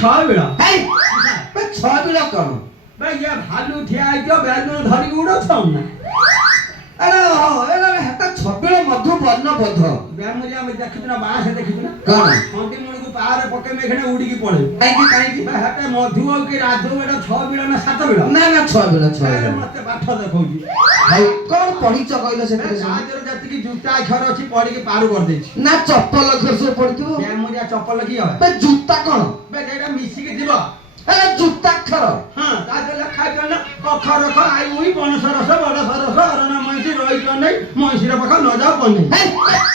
छह बिड़ा है बे 6 बिड़ा कौन बे ये भालू ठिया आइतो बैलून धरी उड़ो छौ ना अरे हो एला हेता 6 बिड़ा मधु बन्न बध बे मुझे हम देखित ना बास देखित ना कौन हंडी मुड़ी को पार पके में खने उड़ी की पड़े काई की बे हटे मधु हो कि राधु एटा 6 बिड़ा ना 7 बिड़ा ना 6 बिड़ा 6 बिड़ा मते पाठ देखौजी भाई कौन पढिच कहले से आजर जति की जूता घर अछि पड़ी के पार कर देछि ना चप्पल घर से पड़ितो बे मुझे चप्पल की हो बे जूता कोन बे जेटा मिसी के दिबो अरे जूता खर हां ताजे लखा जन अखर ख आई उई बनसरस बडसरस अरना मइसी रहि कनै मइसी रे पख न जाऊ पनै हे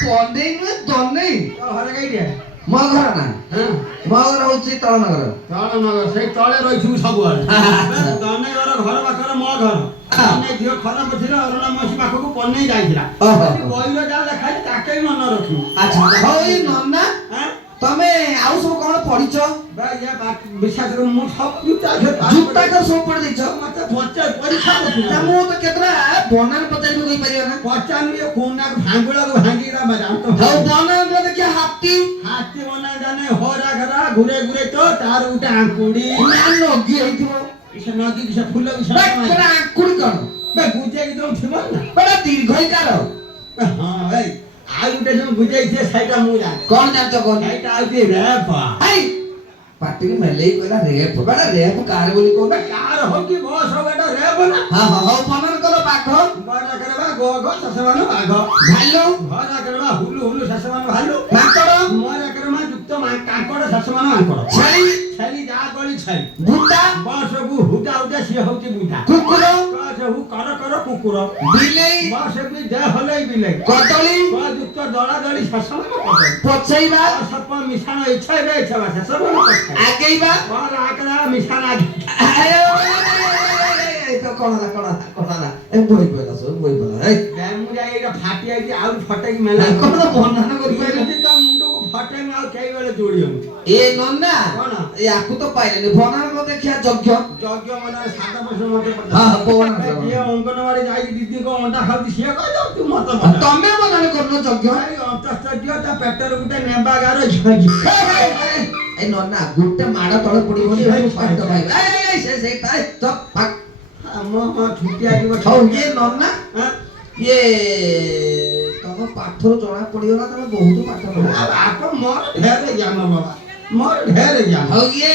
पनै न दनै तो हरे गई दे म घर ना हां म घर होछि तळनगर से तळे रहिछु सब आड़ दनै घर पाखर म घर दनै दियो खरा बथिला अरना मइसी पाख को पनै जाइथिला बइलो जा लखा ताके मन रखियो अच्छा होई नन्ना हां तमे आउ सब कोन पढिच बा ये बात विश्वास कर मु सब जूता कर सब पढ दैछ मते बच्चा परीक्षा ना मु तो केतना बनान पचारि कोइ परियो ना पचान में कोना भांगुला को भांगीरा बजान तो हो बनान तो देखि हाथी बना जाने होरा घरा घुरे घुरे तो तार उटा आंकुड़ी ना नगी हेतिबो इसे नदी किसे फूल किसे बे आंकुड़ी कोन बे गुजे की तो थिबो ना बड़ा दीर्घइकार हां ए आइ उटे जो गुजे छे साइडा मुरा कोन जानत कोन साइडा आउती रेप हाय पार्टी में मेले कोला रेप बड़ा रेप कार बोली कोन कार हो कि बस हो बेटा रेप ना हां हां हो बनान कलो पाख बड़ा करबा गो गो ससमान भागो भालो भरा करबा हुलु हुलु ससमान भालु माकड़ मोरा करबा जुक्त मा काकड़ ससमान माकड़ छली छली जा गली छली भूता बस को हुटा हुटा से होती भूता कुकुर बस हु कर कुकुर बिलेई बस भी दे हलै बिलेई कटली बस जुक्त दला दली ससमान कटली पछैबा सब मिशान इच्छा रे इच्छा बा ससमान आगेइबा और आकरा मिशान आयो तो कोना ए बोई बोला ए मु जाई फाटी आई आ फटे की मेला कोन बनान करि पाइले तो मुंडो को फटे में आ कई बेले जोड़ी हम ए नन्ना कोन ए आकु तो पाइले बनान को देखिया यज्ञ माने सादा प्रश्न मते हां बनान ये अंगनवाड़ी जाई दीदी को अंडा खाती से कह तू मत तमे बनान करनो यज्ञ अंतस्तज्ञ ता पेटर गुटे नेबा गारो ए नन्ना गुटे माडा तळे पडिबोनी भाई फाट भाई ए से ताई चप फाक म छुटिया जीव हौ ये नन्ना हां ये तम पाठर जणा पडियो ना तमे बहुत पाठ पढो आप मोर ढेर ज्ञान बाबा मोर ढेर ज्ञान हौ ये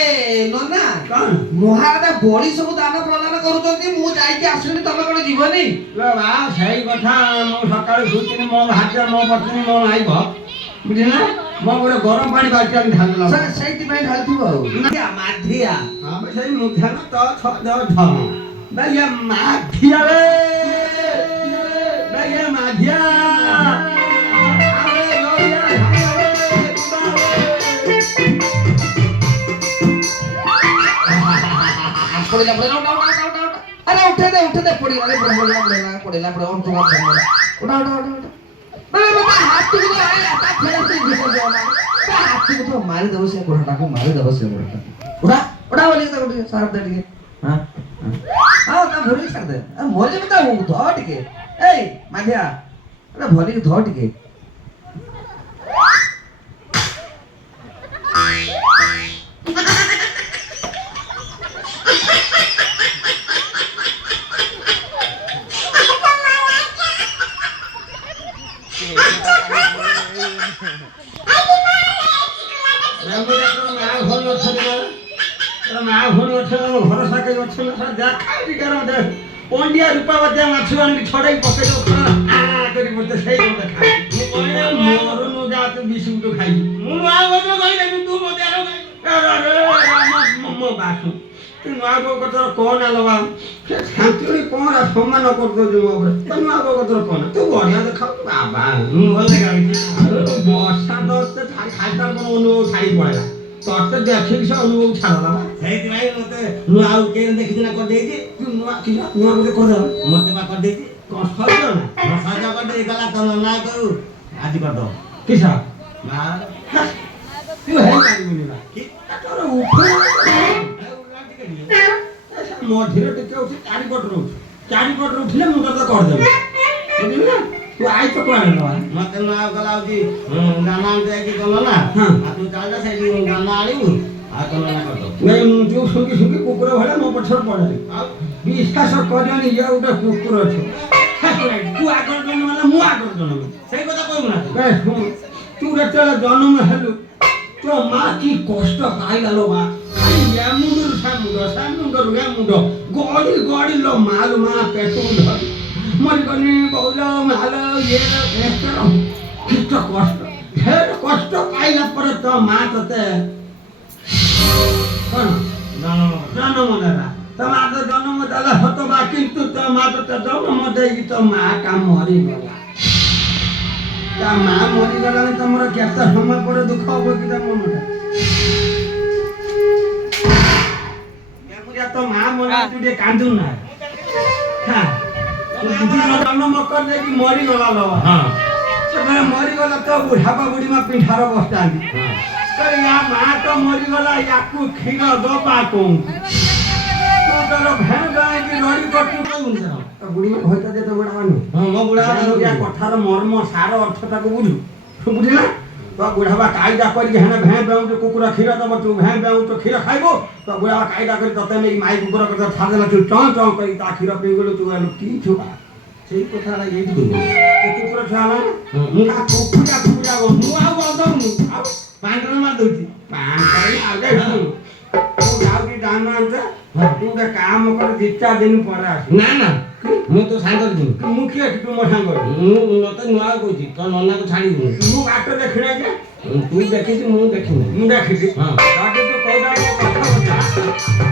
नन्ना कोन महाराजा बळी सब दान प्रदान करूचंती मु जाई के आसुनी तमे कोन जीवनी लो बा सही कथा मो सकाळ सुतिनी मो हाते मो पत्नी मो आइब बुझिना मो गोरे गरम पानी बाल्टी ढालला सही भाई ढालथिबो ना माधिया हां बे सही मुठा ना तो छ द ठ भैया माधिया रे भैया माधिया अरे लोया पड़ेला अरे उठे दे पड़ेला ऑन तो उठा मैं हाथ को आए आता फिर से गिर जाना हाथ को तो मार दबो से गोड़टा को मार दबो से गोड़टा उठा बोली तो उठ सार दे ठीक हां हां ना भोली कर दे मोले में तो धो ठीक ए माधिया अरे भोली धो ठीक भरोसा कई पंडिया रूपावतिया माछ आनी छड़ाई पकड़ सही मोर नु जा तू बिस्कुट खाई तू मो बासु तू नुआ गो कतर कौन आलवा शांति कौन सम्मान कर दो जो तो नुआ गो कतर कौन तू बढ़िया देखा बाबा भल लगा वर्षा तो खालता को अनुभव छाड़ी पड़ेगा तोते देखि से अनुभव छाड़ला सेति भाई मते नुआ आउ के देखि ना कर देती तू नुआ कि नुआ मते कर दो मते बा कर देती कौन सजो ना सजो कर दे गला तो ना करू आज कर दो किसा मार तू है कानी बोलीला कि तोर उठ मझिरे टिके उठी चारि पट उठिले मुंडा तो कर देबे बुझिला तू आई तो कोन न मते न गला उठी गाना दे कि गलो ना हां तू चल जा से गाना आली ଆଉ ତମେ ନା କରିଦବ। ନାଇଁ ମୁଁ ଯୋଉ ଶୁଙ୍କି ଶୁଙ୍କି କୁକୁର ଭଳିଆ ମୋ ପଛରେ ପଳାଏ। ଆଉ ବିଶ୍ୱାସ କରିବନି ଇଏ ଗୋଟେ କୁକୁର ଅଛି। ତୁ ଆଗର ଜନ୍ମ ହେଲା ମୁଁ ଆଗର ଜନ୍ମ ସେଇ କଥା କହିବୁ ନା ତୁ। ତୁ ଯେତେବେଳେ ଜନ୍ମ ହେଲୁ ତୋ ମା କି କଷ୍ଟ ପାଇଲା ଲୋ ମା। ଏ ମୁଣ୍ଡରୁ ସେ ମୁଣ୍ଡରୁ ଏ ମୁଣ୍ଡ ଗଡ଼ି ଗଡ଼ି ଲୋ ମା ପେଟକୁ ଧରି ମରିଗଲି ବହୁଲ ମାଲ ଇଏ କେତେ କଷ୍ଟ ଢେର କଷ୍ଟ ପାଇଲା ପରେ ତୋ ମା ତତେ କ'ଣ ଜନ୍ମ ଦେଲା। ତୋ ମା ତ ଜନ୍ମ ଦେଲା ହତ ବା କିନ୍ତୁ ତୋ ମା ତତେ ଜନ୍ମ ଦେଇକି ତୋ ମା କା ମରିଗଲା। ତା ମା ମରିଗଲାଣି ତମର କେତେ ସମୟ ପରେ ଦୁଃଖ ହବ କି ତା ମନଟା। ତୋ ମା ମରିଗଲା ତୁ ଟିକେ କାନ୍ଦୁ ନା। ଜନ୍ମ କରିଦେଇକି ମରିଗଲା ଲୋ। ସେତେବେଳେ ମରିଗଲା ତ ବୁଢ଼ାପା ବୁଢ଼ୀ ମା ପିଣ୍ଢାର ବସିଥାନ୍ତି। ୟା ମା ତ ମରିଗଲା ୟାକୁ କ୍ଷୀର ଦବା କୋଉଠି। ତୁ ତୋର ଭେଁ ଭେଁକି ରଡ଼ି କରୁଛୁ କହିବୁନି ତ। ତ ବୁଢ଼ୀ ମା ଭଇତା ଦେ ତ ବୁଢ଼ା ମାନୁ। ହଁ ମୋ ବୁଢ଼ା କଥାର ମର୍ମ ସାର ଅର୍ଥଟାକୁ ବୁଝୁ ବୁଝିଲା। ତ ବୁଢ଼ାବା କାଇଦା କରିକି ହେନେ ଭେଁ ବେଉଁଛୁ କୁକୁର କ୍ଷୀର ଦେବ ତୁ ଭେଁ ବେଉଁଛୁ କ୍ଷୀର ଖାଇବୁ। ତ ବୁଢ଼ାବା କାଇଦା କରି ତତେ ନେଇ ମାଇ କୁକୁର କଥା ଛାଡ଼ିଦେଲା ତୁ ଚଁ ଚଁ କରି ତା କ୍ଷୀର ପିଇଗଲୁ ତୁ ହେଲୁ କି ଛୁଆ। ସେଇ କଥାଟା ଏଇଠି କହିବୁ। କୁକୁର ଛୁଆ ହେଲା ମୁଁ କୁକୁରା କୁକୁରା ମୁଁ ଆଉ ବଦଉନି ଆଉ ପାଣ୍ଡରେ ମାରି ଦଉଛି ପାଣ୍ଡରେ ଆଉ ମୁଁ ଯାଉଛି ଧାନ ଆଣିଛ ତୁ ଗୋଟେ କାମ କର 2-4 ଦିନ ପରେ ଆସ। ନା ନା ମୁଁ ତୋ ସାଙ୍ଗରେ ଯିବି। ମୁଁ କିଏ ତୁ ମୋ ସାଙ୍ଗରେ ମୁଁ ମତେ ନୂଆ କହୁଛି ତୋ ନନାକୁ ଛାଡ଼ିବୁନି। ମୁଁ ବାଟ ଦେଖିନା ଯେ ତୁ ଦେଖିଛୁ ମୁଁ ଦେଖିନି। ମୁଁ ଦେଖିଛି ହଁ ତୁ କୋଉଟା କଥା